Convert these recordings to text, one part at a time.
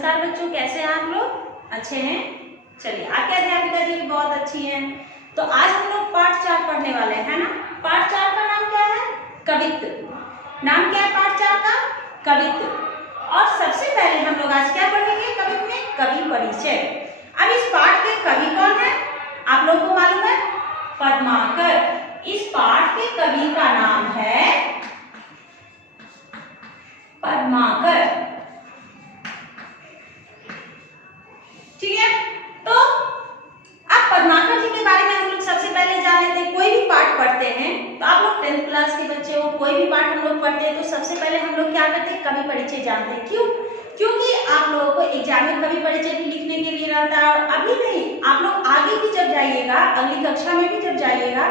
नमस्कार बच्चों, कैसे हैं आप लोग? अच्छे हैं। चलिए, आपके अध्यापिका जी भी बहुत अच्छी हैं। तो आज हम लोग पाठ 4 पढ़ने वाले हैं, है ना। पाठ 4 का नाम क्या है? कवित्व। नाम क्या है पाठ 4 का? कवित्व। और सबसे पहले हम लोग आज क्या पढ़ेंगे कवित्व में? कवि परिचय। अब इस पाठ के कवि कौन है आप लोग को मालूम है? पद्माकर। इस पाठ के कवि का नाम है पद्माकर। ठीक है, तो अब पद्माकर जी के बारे में हम लोग सबसे पहले जान लेते हैं। कोई भी पाठ पढ़ते हैं तो आप लोग 10th क्लास के बच्चे हो, कोई भी पाठ हम लोग पढ़ते हैं तो सबसे पहले हम लोग क्या करते हैं? कवि परिचय जानते हैं। क्यों? क्योंकि आप लोगों को एग्जाम में कवि परिचय भी लिखने के लिए रहता है, और अभी नहीं, आप लोग आगे भी जब जाइएगा, अगली कक्षा में भी जब जाइएगा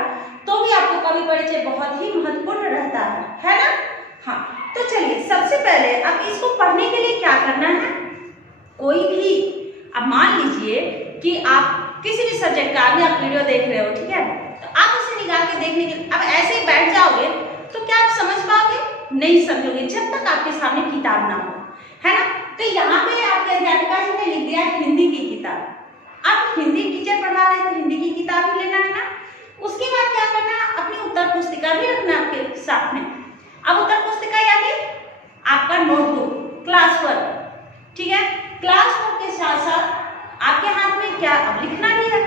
तो भी आपको कवि परिचय बहुत ही महत्वपूर्ण रहता है ना। हाँ, तो चलिए सबसे पहले अब इसको पढ़ने के लिए क्या करना है? कोई भी, अब मान लीजिए कि आप किसी भी सब्जेक्ट का अभी आप वीडियो देख रहे हो, ठीक है, तो आप उसे निकाल के देखने के अब ऐसे ही बैठ जाओगे तो क्या आप समझ पाओगे? नहीं समझोगे जब तक आपके सामने किताब ना हो, है ना। तो यहाँ पे आपके अध्यापिका जी ने लिख दिया हिंदी की किताब। आप हिंदी टीचर पढ़ा रहे हैं तो हिंदी की किताब भी लेना है ना। उसके बाद क्या करना है? अपनी उत्तर पुस्तिका भी रखना है आपके साथ में। अब उत्तर पुस्तिका यानी आपका नोटबुक, क्लास वर्क, ठीक है। क्लास वर्क के साथ साथ आपके हाथ में क्या अब लिखना भी है,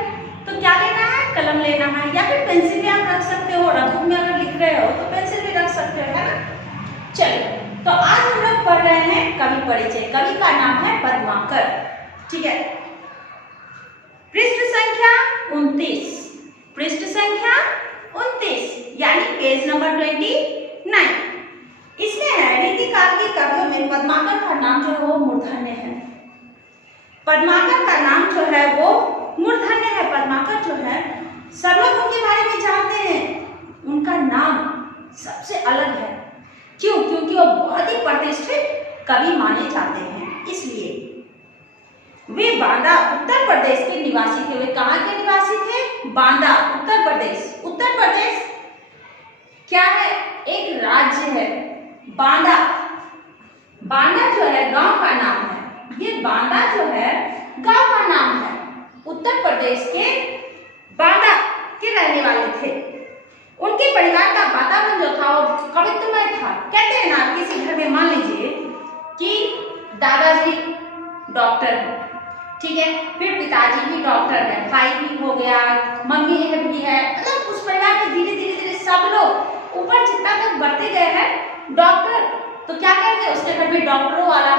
तो क्या लेना है? कलम लेना है, या फिर पेंसिल भी आप रख सकते हो। नोटबुक में अगर लिख रहे हो तो पेंसिल भी रख सकते हो, है ना। चलिए, तो आज हम लोग पढ़ रहे हैं कवि परिचय। कवि का नाम है पद्माकर, ठीक है। पृष्ठ संख्या 29, पृष्ठ संख्या 29 यानी पेज नंबर 29। इसमें है रीतिकाल के कवियों में पद्माकर का नाम जो है वो मूर्धन्य है। पद्माकर का नाम जो है वो मूर्धन्य है। पद्माकर जो है सब लोग उनके बारे में जानते हैं, उनका नाम सबसे अलग है। क्यों? क्योंकि वो बहुत ही प्रतिष्ठित कवि माने जाते हैं। इसलिए वे बांदा उत्तर प्रदेश के निवासी थे। वे कहाँ के निवासी थे? बांदा, उत्तर प्रदेश। उत्तर प्रदेश क्या है? एक राज्य है। बांदा, बांदा जो है गांव का नाम है। ये बांदा जो है गांव का नाम है। उत्तर प्रदेश के बांदा के रहने वाले थे। उनके परिवार का वातावरण जो था वो कवित्वमय था। कहते हैं ना, किसी घर में मान लीजिए कि दादाजी डॉक्टर है, ठीक है, फिर पिताजी भी डॉक्टर है, भाई भी हो गया, मम्मी भी है, मतलब उस परिवार में धीरे धीरे धीरे सब लोग ऊपर जितना तक बढ़ते गए हैं डॉक्टर, तो क्या कहते हैं उसके घर में डॉक्टरों वाला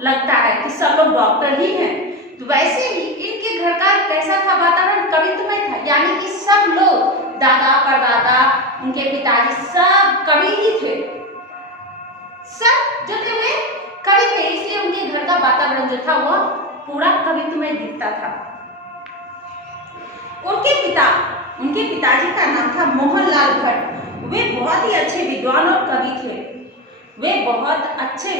लगता है कि सब लोग डॉक्टर ही हैं। तो वैसे ही इनके घर का कैसा था वातावरण? कवित्वमय था, यानी कि सब लोग, दादा परदादा, उनके पिताजी सब कवि ही थे। सब जो थे वे कवि थे, इसलिए उनके घर का वातावरण जो था वह पूरा कवित्वमय दिखता था। उनके पिताजी का नाम था मोहनलाल भट्ट। वे बहुत ही अच्छे विद्वान और कवि थे। वे बहुत अच्छे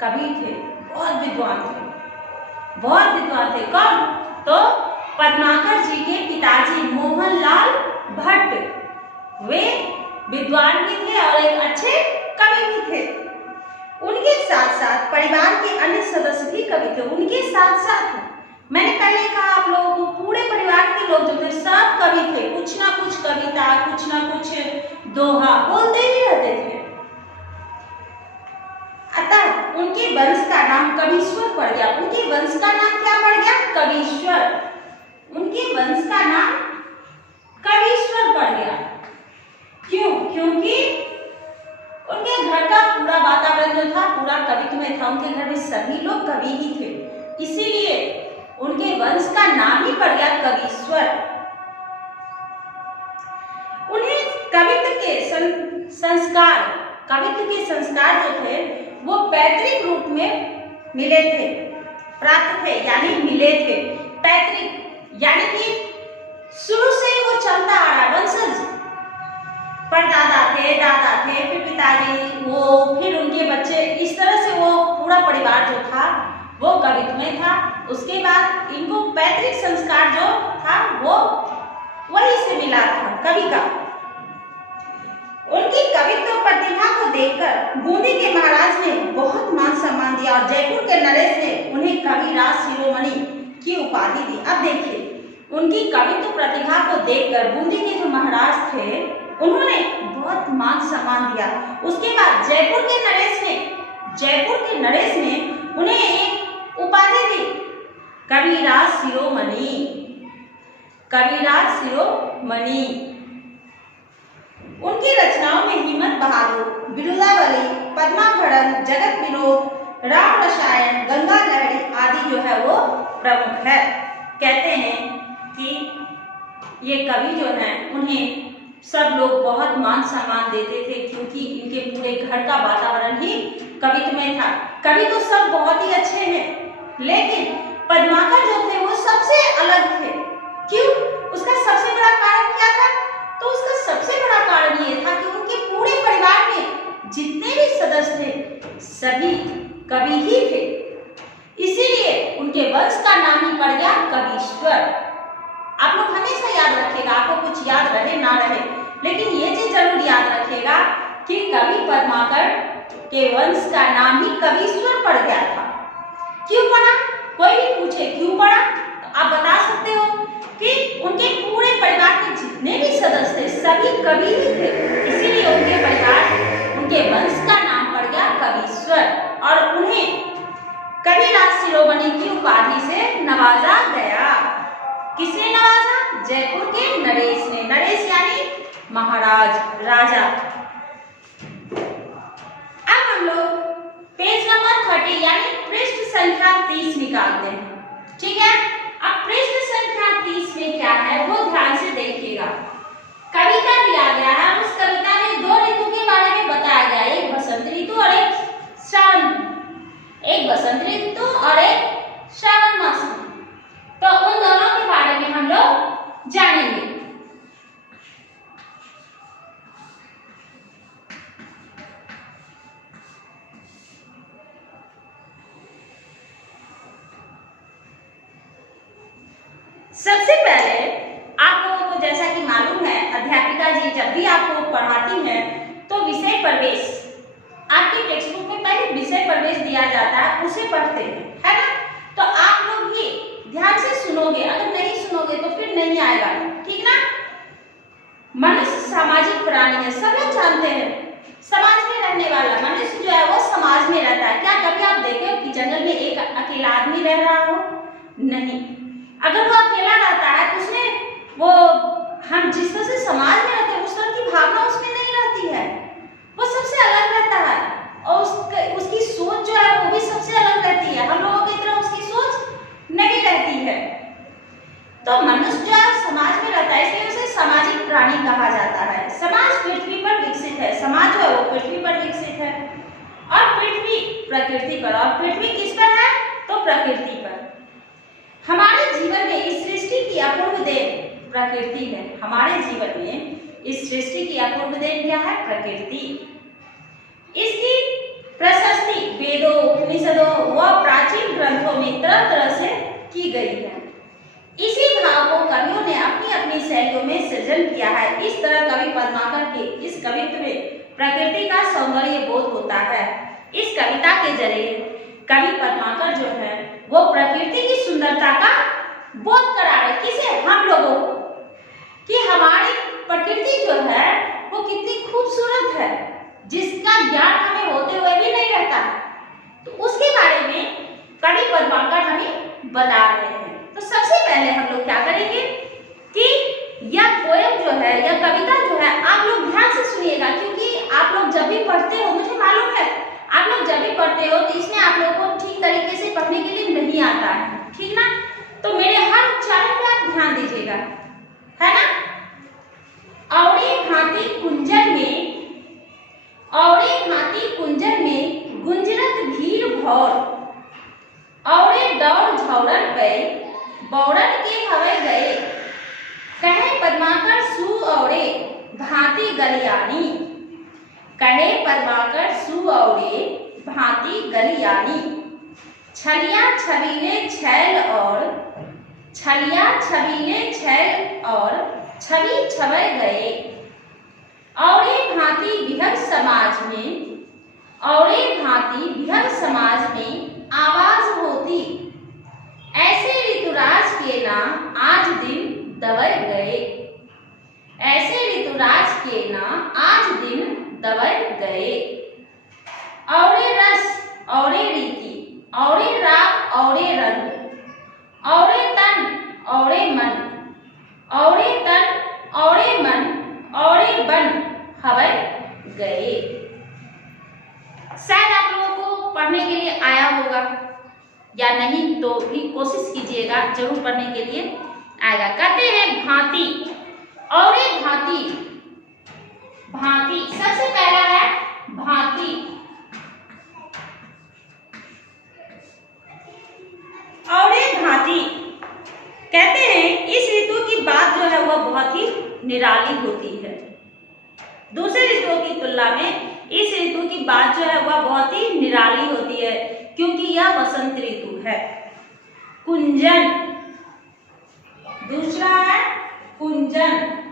कवि थे, बहुत विद्वान थे, बहुत विद्वान थे। कौन? तो पद्माकर जी के पिताजी मोहनलाल भट्ट, वे विद्वान भी थे और एक अच्छे कवि भी थे। उनके साथ साथ परिवार के अन्य सदस्य भी कवि थे। उनके साथ साथ मैंने पहले कहा आप लोगों को, पूरे परिवार के लोग जो थे सब कवि थे। कुछ ना कुछ कविता, कुछ ना कुछ दोहा बोलते ही रहते थे। अतः उनके वंश का नाम कवीश्वर पड़ गया। उनके वंश का नाम क्या पड़ गया? कवीश्वर। उनके वंश का नाम कवीश्वर पड़ गया। क्यों? क्योंकि उनके घर का पूरा वातावरण जो था पूरा कवित्वमय था। उनके घर में सभी लोग कवि ही थे, इसीलिए उनके वंश का नाम ही पड़ गया कवीश्वर। उन्हें कवित्व के संस्कार जो थे वो पैतृक रूप में मिले थे, प्राप्त थे, यानी मिले थे। पैतृक यानी कि शुरू से ही वो चलता आ रहा वंशज, परदादा थे, दादा थे, फिर पिताजी, वो फिर उनके बच्चे, इस तरह से वो पूरा परिवार जो था वो कवित्वमय था। उसके बाद इनको पैतृक संस्कार जो था वो वही से मिला था कवि का। उनकी कवित्व प्रतिभा को देखकर बूंदी के महाराज ने बहुत मान सम्मान दिया और जयपुर के नरेश ने उन्हें कविराज शिरोमणि की उपाधि दी। अब देखिए, उनकी कवित्व प्रतिभा को देखकर बूंदी के जो महाराज थे उन्होंने बहुत मान सम्मान दिया। उसके बाद जयपुर के नरेश ने उन्हें एक उपाधि दी, कविराज शिरोमणि। उनकी रचनाओं में हिम्मत बहादुर, बिरुदावली, पद्माभरण, जगत विनोद, राम रसायन, गंगा लहरी आदि जो है वो प्रमुख है। कहते हैं कि ये कवि जो हैं उन्हें सब लोग बहुत मान सम्मान देते थे, क्योंकि इनके पूरे घर का वातावरण ही कवित्व में था। कवि तो सब बहुत ही अच्छे हैं, लेकिन पद्माकर जो थे वो सबसे अलग थे। क्यों? उसका सबसे बड़ा कारण क्या था? तो उसका सबसे बड़ा कारण ये था कि उनके पूरे परिवार में जितने भी सदस्य थे सभी कवि ही थे, इसीलिए उनके वंश का नाम ही पड़ गया कवीश्वर। आप लोग हमेशा याद रखिएगा, आपको कुछ याद रहे ना रहे, लेकिन ये चीज जरूर याद रखिएगा कि कवि पद्माकर के वंश का नाम ही कवीश्वर पड़ गया था। क्यों पड़ा? कोई भी पूछे क्यों पड़ा तो आप बता सकते हो कि उनके पूरे परिवार के जितने भी सदस्य थे सभी कवि ही थे, इसीलिए उनके परिवार, उनके वंश का नाम पड़ गया कवीश्वर और उन्हें कविराज शिरोमणि की उपाधि से नवाजा गया। किसने नवाजा? जयपुर के नरेश ने। नरेश यानी महाराज, राजा। अब हम लोग पेज नंबर 30 यानी पृष्ठ संख्या 30 निकालते हैं। ठीक है, अब पृष्ठ संख्या 30 में क्या है वो ध्यान से देखिएगा। कविता दिया गया है, उस कविता में दो ऋतु के बारे में बताया गया है, एक बसंत ऋतु और एक श्रावण, एक बसंत ऋतु और एक श्रावण मास में। तो उन दोनों के बारे में हम लोग जानेंगे। सबसे पहले आप लोगों को जैसा कि मालूम है, अध्यापिका जी जब भी आपको पढ़ाती हैं तो विषय प्रवेश, आपके टेक्स्ट बुक में पहले विषय प्रवेश दिया जाता है, उसे पढ़ते हैं, है ना? तो आप लोग भी ध्यान से सुनोगे, अगर नहीं सुनोगे तो फिर नहीं आएगा, ठीक ना? मनुष्य सामाजिक प्राणी है, सब लोग जानते हैं। समाज में रहने वाला मनुष्य जो है वो समाज में रहता है। क्या कभी आप देखे हो कि जंगल में एक अकेला आदमी रह रहा हो? नहीं। अगर वो अकेला रहता है तो उसमें वो, हम जिस तरह से समाज में रहते हैं उस तरह की भावना उसमें नहीं रहती है, वो सबसे अलग रहता है और उसकी सोच जो है वो भी सबसे अलग रहती है। हम लोगों की तरह उसकी सोच नहीं रहती है। तो मनुष्य जो है समाज में रहता है, इसलिए उसे सामाजिक प्राणी कहा जाता है। समाज पृथ्वी पर विकसित है, समाज जो है वो पृथ्वी पर विकसित है और पृथ्वी प्रकृति पर। और पृथ्वी किस पर है? तो प्रकृति पर। हमारे जीवन में इस सृष्टि की अपूर्व देन प्रकृति है। हमारे जीवन में इस सृष्टि की अपूर्व देन क्या है? प्रकृति। इसकी प्रशस्ति वेदों, उपनिषदों व प्राचीन ग्रंथों में तरह तरह से की गई है। इसी भाव को कवियों ने अपनी अपनी शैलियों में सृजन किया है। इस तरह कवि पद्माकर के इस कवित्व में प्रकृति का सौंदर्य बोध होता है। इस कविता के जरिए कवि पद्माकर जो है वो प्रकृति की सुंदरता का बोध करा रहे। किसे? हम लोगों को, कि हमारी प्रकृति जो है वो कितनी खूबसूरत है, जिसका ज्ञान हमें होते हुए भी नहीं रहता, तो उसके बारे में कवि पद्माकर हमें बता रहे हैं। तो सबसे पहले हम लोग क्या करेंगे कि यह पोएम जो है, यह कविता जो है, आप लोग ध्यान से सुनिएगा, क्योंकि आप लोग जब भी पढ़ते हो, मुझे मालूम है आप लोग जब भी पढ़ते हो तो इसमें आप लोगों को ठीक तरीके से पढ़ने के लिए नहीं आता है, ठीक ना? तो मेरे हर उच्चारण पे आप ध्यान दीजिएगा, है ना? औरे भांति कुंजन में गुंजरत भीड़ भौर, औरे दौड़ झौरन पे बौरन के हवे गए, कहे पद्माकर सु औरे भांति गलियानी, कहे पद्माकर सु औरे भांति गलियानी, छलिया छबीले छैल और छवि छवै गए, औरे भांति विहग समाज में औरे भांति विहग समाज में आवाज होती, ऐसे ऋतुराज के नाम आज दिन दबय गए, ऐसे ऋतुराज के नाम आज दिन दबय गए। औरे रस औरे रीति औरे राग औरे रंग, औरे तन औरे मन, औरे तन औरे मन, औरे बन हवै गए। शायद आप लोगों को पढ़ने के लिए आया होगा या नहीं तो भी कोशिश कीजिएगा, जरूर पढ़ने के लिए आएगा। कहते हैं भांति, औरे भांति, भांति सबसे पहला है भांति। औरे भांति कहते हैं इस ऋतु की बात जो है वह बहुत ही निराली होती है। दूसरे ऋतुओं की तुलना में इस ऋतु की बात जो है वह बहुत ही निराली होती है, क्योंकि यह वसंत ऋतु है। कुंजन, दूसरा है कुंजन।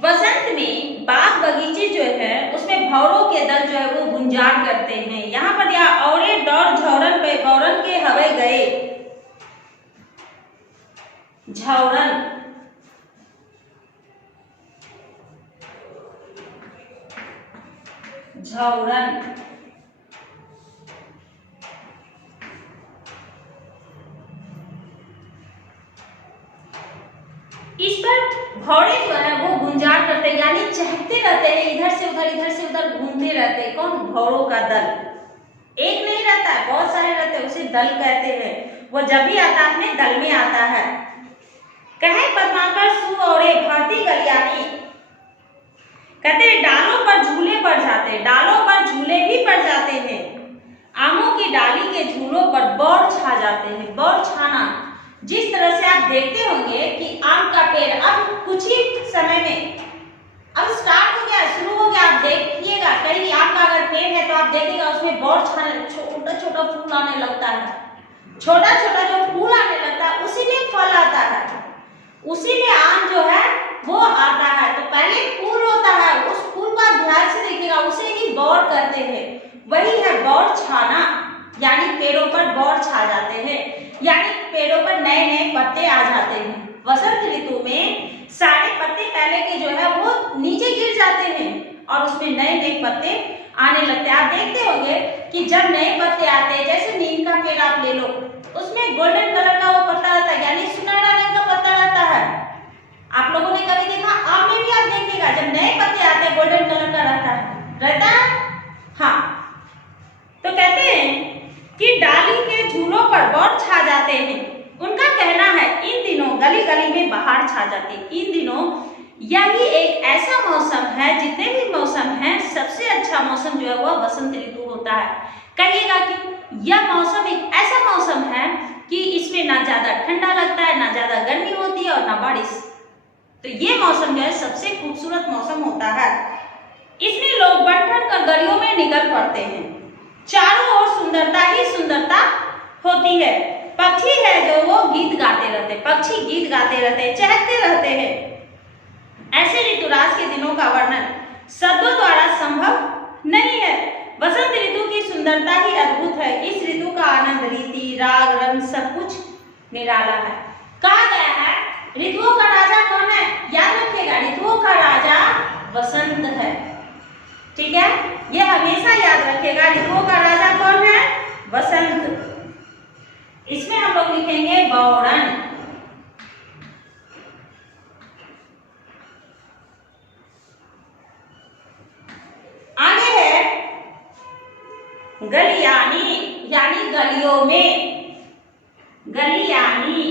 वसंत में बाग बगीचे जो है उसमें भौरों के दल जो है वो गुंजार करते हैं। यहाँ पर या औरे दौड़ झौरन पे बौरन के हवे गए, झौरन, झौरन। इस पर भौरे जो है वो गुंजार करते हैं, यानी चहकते रहते हैं, इधर से उधर घूमते रहते हैं। कौन? भौरों का दल। एक नहीं रहता है, बहुत सारे रहते हैं, उसे दल कहते हैं। वो जब भी आता है अपने दल में आता है। कहे पद्माकर सु औरे भांति गलियानी, कहते हैं डालों पर झूले पड़ जाते हैं, डालों पर झूले भी पड़ जाते हैं। आमों की डाली के झूलों पर बौर छा जाते हैं। बौर छाना, जिस तरह से आप देखते होंगे कि आम का पेड़ अब कुछ ही समय में अब स्टार्ट हो गया, शुरू हो गया। आप देखिएगा कहीं आम का अगर पेड़ है तो आप देखिएगा उसमें बौर छाने, छोटा छोटा फूल आने लगता है। छोटा छोटा जो फूल आने लगता है उसी में फल आता है, उसी में आम जो है वो आता है। तो पहले फूल होता है, उस फूल को आप ध्यान से देखिएगा, उसे ही बौर कहते हैं। वही है बौर छाना, यानी पेड़ों पर बौर छा जाते हैं, यानी पेड़ों पर नए नए पत्ते आ जाते हैं। वसंत ऋतु में सारे पत्ते पहले के जो है वो नीचे गिर जाते हैं और उसमें नए नए पत्ते आने लगते हैं। आप देखते होंगे कि जब नए पत्ते आते हैं, जैसे नीम का पेड़ आप ले लो, उसमें गोल्डन कलर का वो पत्ता रहता है, यानी सुनहरा रंग का पत्ता रहता है। आप लोगों ने कभी देखा? आम में भी आप देखिएगा जब नए पत्ते आते हैं गोल्डन कलर का रहता है। हाँ, तो कहते हैं कि डाली के झूलों पर बौर छा जाते हैं। उनका कहना है इन दिनों गली गली में बहार छा जाती है। इन दिनों यही एक ऐसा मौसम है, जितने भी मौसम हैं सबसे अच्छा मौसम जो है वह वसंत ऋतु होता है। कहिएगा कि यह मौसम एक ऐसा मौसम है कि इसमें ना ज्यादा ठंडा लगता है, ना ज्यादा गर्मी होती है और ना बारिश। तो ये मौसम जो है सबसे खूबसूरत मौसम होता है। इसमें लोग बढ़ चढ़ कर गलियों में निकल पड़ते हैं। चारों ओर सुंदरता ही सुंदरता होती है। पक्षी है जो वो गीत गाते रहते, पक्षी गीत गाते रहते, चहकते रहते हैं। ऐसे ऋतुराज के दिनों का वर्णन शब्दों द्वारा संभव नहीं है। वसंत ऋतु की सुंदरता ही अद्भुत है। इस ऋतु का आनंद, रीति, राग, रंग सब कुछ निराला है। कहा गया है ऋतुओं का राजा कौन है? याद रखिएगा, ऋतुओं का राजा वसंत है। ठीक है, ये हमेशा याद रखिएगा, ऋतुओं का राजा कौन है? वसंत। इसमें हम लोग लिखेंगे बौरन। आगे है गलियानी, यानी गलियों में। गलियानी,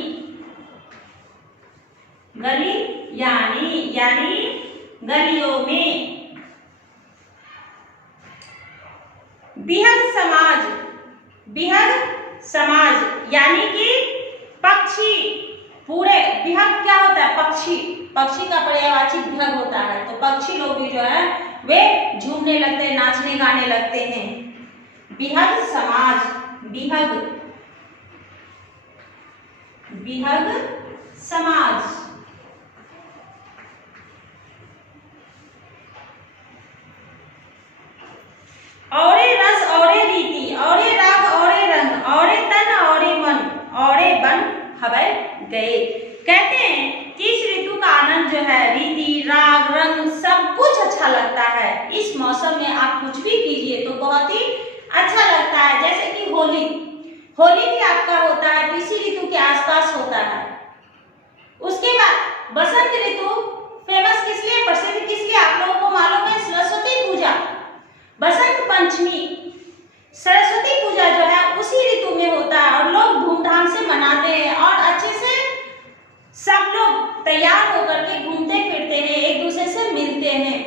गलियानी यानी गलियों में। बिहग समाज, बिहग समाज यानी कि पक्षी। पूरे बिहग क्या होता है? पक्षी। पक्षी का पर्यायवाची बिहग होता है। तो पक्षी लोग भी जो है वे झूमने लगते हैं, नाचने गाने लगते हैं। बिहग समाज, बिहग, बिहग समाज। औरे रस औरे रीति, औरे राग औरे रंग, औरे तन औरे मन, औरे बन हवै गए। कहते हैं कि इस ऋतु का आनंद जो है, रीति राग रंग सब कुछ अच्छा लगता है। इस मौसम में आप कुछ भी कीजिए तो बहुत ही अच्छा लगता है। जैसे कि होली, होली भी आपका होता है तो इसी ऋतु के आसपास होता है। उसके बाद बसंत ऋतु फेमस किस लिए, प्रसिद्ध किस लिए, आप लोगों को मालूम है, सरस्वती पूजा। बसंत पंचमी सरस्वती पूजा जो है उसी ऋतु में होता है और लोग धूमधाम से मनाते हैं और अच्छे से सब लोग तैयार होकर के घूमते फिरते हैं, एक दूसरे से मिलते हैं।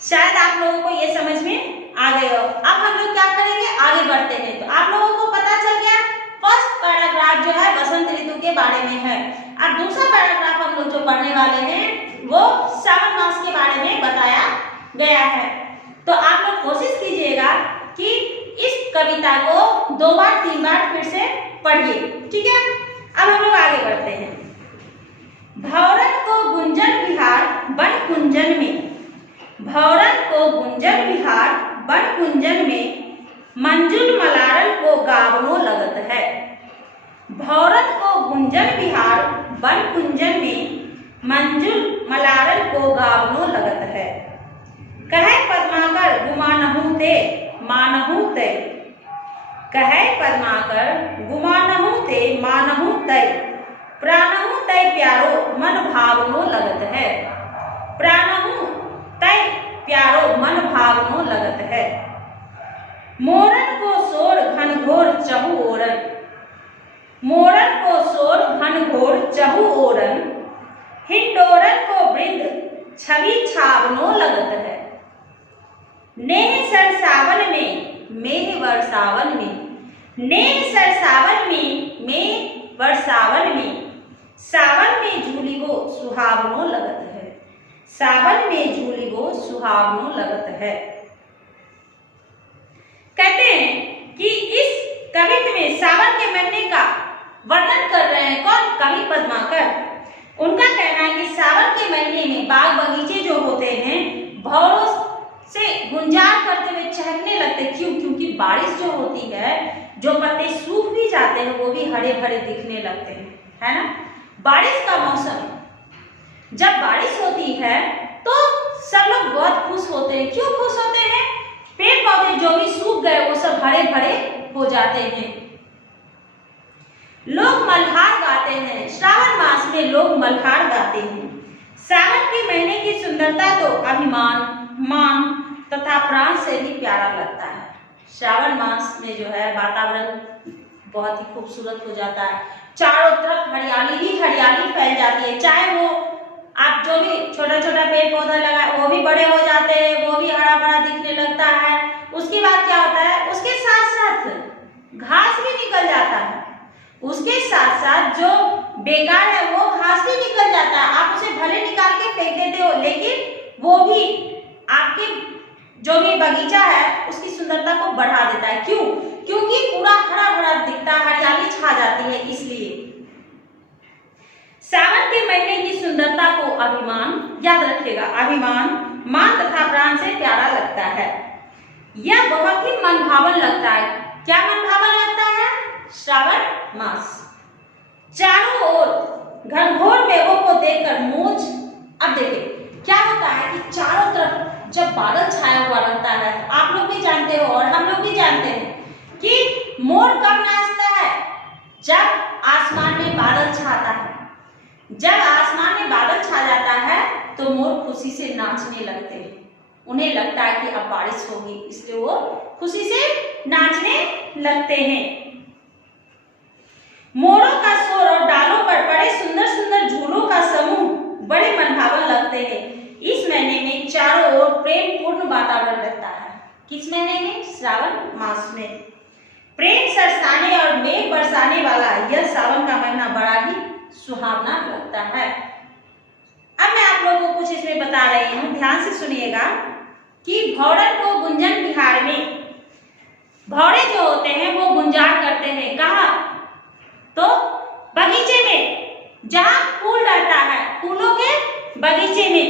शायद आप लोगों को ये समझ में आ गए हो। अब हम लोग क्या करेंगे, आगे बढ़ते हैं। तो आप लोगों को पता चल गया फर्स्ट पैराग्राफ जो है बसंत ऋतु के बारे में है। अब दूसरा पैराग्राफ हम लोग जो पढ़ने वाले हैं वो श्रावण मास के बारे में बताया गया है। तो आप लोग कोशिश कीजिएगा कि इस कविता को 2 बार 3 बार फिर से पढ़िए, ठीक है। अब हम लोग आगे बढ़ते हैं। भौरन को गुंजन विहार वन कुंजन में, भौरन को गुंजन विहार वन कुंजन में, मंजुल मलारन को गावनो लगत है। भौरन को गुंजन विहार वन कुंजन में, मंजुल मलारन को गावनो लगत है। कहे पद्माकर गुमानहु ते मानहु तय, कहे पद्माकर गुमानहु ते मानहु तय, प्राणहु तय प्यारो मन भावनो लगत है। प्राणहु तय प्यारो मन भावनो लगत है। मोरन को शोर घनघोर चहु ओरन, मोरन को शोर घनघोर चहु ओरन, हिंडोरन को वृंद छवि छावनो लगत है। नेह सरसावन में मेह वर्षावन में, नेह सरसावन में मेह वर्षावन में, सावन में झूली वो सुहावनो लगत है। सावन में झूली वो सुहावनो लगत है। कहते हैं कि इस कविता में सावन के महीने का वर्णन कर रहे हैं कौन, कवि पद्माकर। उनका कहना है कि सावन के महीने में बाग बगीचे जो होते हैं भौरों से गुंजार करते हुए चहकने लगते। क्यों, क्योंकि बारिश जो होती है, जो पत्ते सूख भी जाते हैं वो भी हरे भरे दिखने लगते हैं, है ना। बारिश का मौसम, जब बारिश होती है तो सब लोग बहुत खुश होते हैं। क्यों खुश होते हैं, पेड़ पौधे जो भी सूख गए वो सब हरे भरे हो जाते हैं। लोग मल्हार गाते हैं, श्रावण मास में लोग मल्हार गाते हैं। सावन के महीने की सुंदरता तो अभिमान मान तथा प्राण से भी प्यारा लगता है। श्रावण मास में जो है वातावरण बहुत ही खूबसूरत हो जाता है, चारों तरफ हरियाली ही हरियाली फैल जाती है। चाहे वो आप जो भी छोटा छोटा पेड़ पौधा लगाए वो भी बड़े हो जाते हैं, वो भी हरा भरा दिखने लगता है। उसके बाद क्या होता है, उसके साथ साथ घास भी निकल जाता है, उसके साथ साथ जो बेकार है वो घास भी निकल जाता है। आप उसे भले निकाल के फेंक देते हो लेकिन वो भी आपके जो भी बगीचा है उसकी सुंदरता को बढ़ा देता है। क्यों, क्योंकि पूरा हरा भरा दिखता है, हरियाली छा जाती है। इसलिए सावन के महीने की सुंदरता को अभिमान, याद रखिएगा, अभिमान मान तथा प्राण से प्यारा लगता है। यह बहुत ही मनभावन लगता है। क्या मनभावन लगता है, श्रावण मास। चारों ओर घनघोर मेघों को देखकर मूंछ, अब देखिए क्या होता है कि चारों तरफ जब बादल छाया हुआ रहता है, आप लोग भी जानते हो और हम लोग भी जानते हैं कि मोर कब नाचता है, जब आसमान में बादल छाता है। जब आसमान में बादल छा जाता है तो मोर खुशी से नाचने लगते हैं। उन्हें लगता है कि अब बारिश होगी, इसलिए वो खुशी से नाचने लगते हैं। मोरों का शोर और डालों पर बड़े सुंदर सुंदर झूलों का समूह बड़े मनभावन लगते हैं। इस महीने में चारों ओर प्रेम पूर्ण वातावरण रहता है। किस महीने में, श्रावण मास में। प्रेम सरसाने और मेघ बरसाने वाला यह सावन का महीना बड़ा ही सुहावना लगता है। अब मैं आप लोगों को कुछ इसमें बता रही हूँ, ध्यान से सुनिएगा कि भौरन को गुंजन विहार में, भौरे जो होते हैं वो गुंजार करते हैं कहाँ? तो बगीचे में, जहाँ फूल रहता है, फूलों के बगीचे में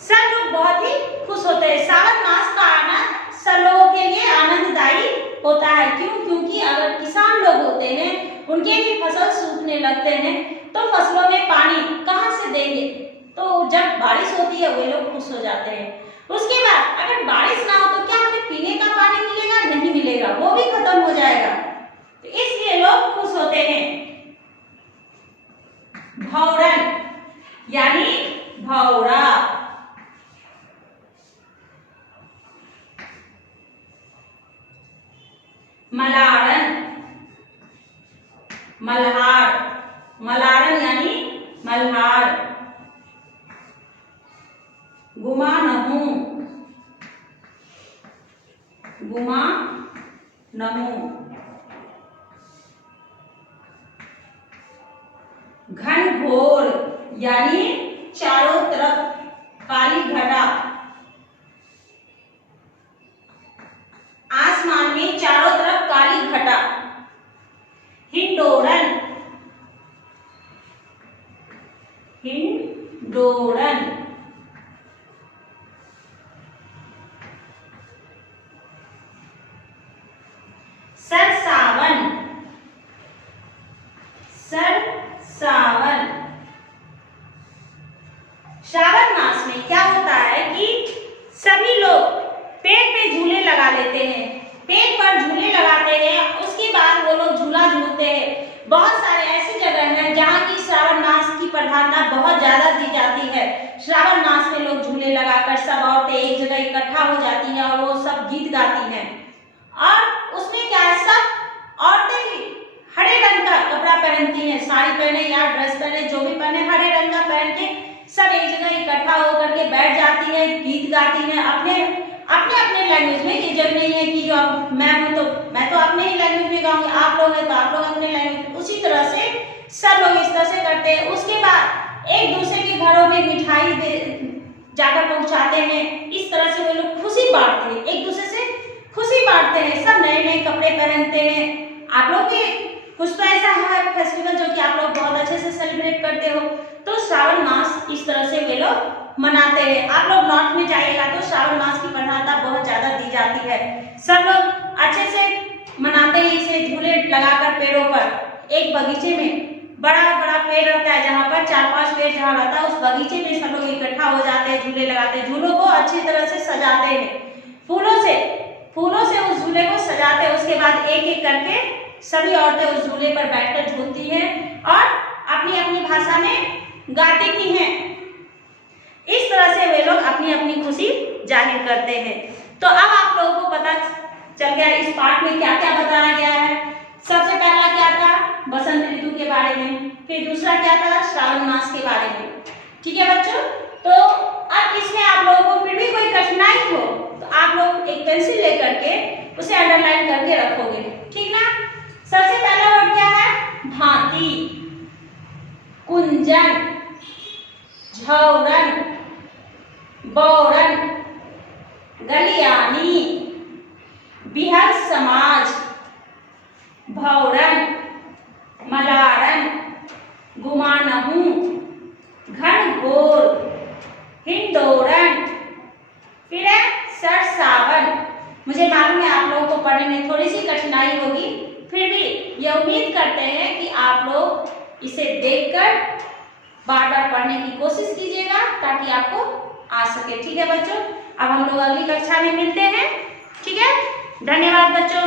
सब लोग बहुत ही खुश होते हैं। सावन मास का आनंद सब लोगों के लिए आनंददायी होता है। क्यों? क्योंकि अगर किसान लोग होते हैं, उनके भी फसल सूखने लगते हैं, तो फसलों में पानी कहाँ से देंगे? तो जब बारिश होती है वे लोग खुश हो जाते हैं। उसके बाद अगर बारिश ना हो तो क्या हमें पीने का पानी मिलेगा? नहीं मिलेगा, वो भी खत्म हो जाएगा। तो इसलिए लोग खुश होते हैं। भौरन यानी भौरा, मलारन, मल्हार, मलारन यानी मल्हार, गुमानहू, गुमानहू, घनघोर यानी चारों तरफ काली घटा, आसमान में चारों तरफ काली घटा। हिंडोरन, हिंडोरन, सरसावन, सरसावन। श्रावण मास में क्या होता है कि सभी लोग पेड़ पे झूले लगा लेते हैं, पेड़ पर झूले लगाते हैं, उसके बाद वो लोग झूला झूलते हैं। बहुत सारे ऐसी जगह हैं जहाँ की श्रावण मास की प्रधानता बहुत ज्यादा दी जाती है। श्रावण मास में लोग झूले लगाकर सब औरतें एक जगह इकट्ठा हो जाती हैं और वो सब गीत गाती हैं। और उसमें क्या है, सब औरतें भी हरे रंग का कपड़ा पहनती हैं, साड़ी पहने या ड्रेस पहने, जो भी पहने हरे रंग का पहन के सब एक जगह इकट्ठा होकर के बैठ जाती है, गीत गाती हैं अपने अपने लैंग्वेज में। ये जब नहीं है कि जो मैं हूँ तो मैं तो अपने ही लैंग्वेज में गाऊंगी, आप लोग हैं तो आप लोग अपने लैंग्वेज, उसी तरह से सब लोग इस तरह से करते हैं। उसके बाद एक दूसरे के घरों में मिठाई जाकर पहुंचाते हैं। इस तरह से वो लोग खुशी बांटते हैं, एक दूसरे से खुशी बांटते हैं। सब नए नए कपड़े पहनते हैं। आप लोग भी कुछ तो ऐसा है फेस्टिवल जो कि आप लोग बहुत अच्छे से सेलिब्रेट करते हो। तो श्रावण मास इस तरह से वे लोग मनाते हैं। आप लोग नॉर्थ में जाइएगा तो श्रावण मास की प्रधानता बहुत ज्यादा दी जाती है। सब लोग अच्छे से मनाते हैं इसे, झूले लगाकर पेड़ों पर। एक बगीचे में बड़ा बड़ा पेड़ रहता है, जहाँ पर 4-5 पेड़ जहाँ रहता है, उस बगीचे में सब लोग इकट्ठा हो जाते हैं, झूले लगाते हैं। झूलों को अच्छी तरह से सजाते हैं, फूलों से उस झूले को सजाते हैं। उसके बाद एक एक करके सभी औरतें उस झूले पर बैठकर झूलती हैं और अपनी अपनी भाषा में गाती भी हैं। इस तरह से वे लोग अपनी अपनी खुशी जाहिर करते हैं। तो अब आप लोगों को पता चल गया इस पाठ में क्या क्या बताया गया है। सबसे पहला क्या था, बसंत ऋतु के बारे में, फिर दूसरा क्या था, श्रावण मास के बारे में। ठीक है बच्चों, तो अब इसमें आप लोगों को फिर भी कोई कठिनाई हो तो आप लोग एक पेंसिल लेकर के उसे अंडरलाइन करके रखोगे, ठीक ना। सबसे पहला वर्ड क्या है, भांति, कुंजन, झौरन, बौरन, गलियानी, बिहर समाज, भौरन, मलारन, गुमानहू, घनघोर, हिंडोरन, फिर है सरसावन। मुझे मालूम है आप लोगों को पढ़ने में थोड़ी सी कठिनाई होगी, फिर भी ये उम्मीद करते हैं कि आप लोग इसे देखकर बार बार पढ़ने की कोशिश कीजिएगा ताकि आपको आ सके। ठीक है बच्चों, अब हम लोग अगली कक्षा में मिलते हैं। ठीक है, धन्यवाद बच्चों।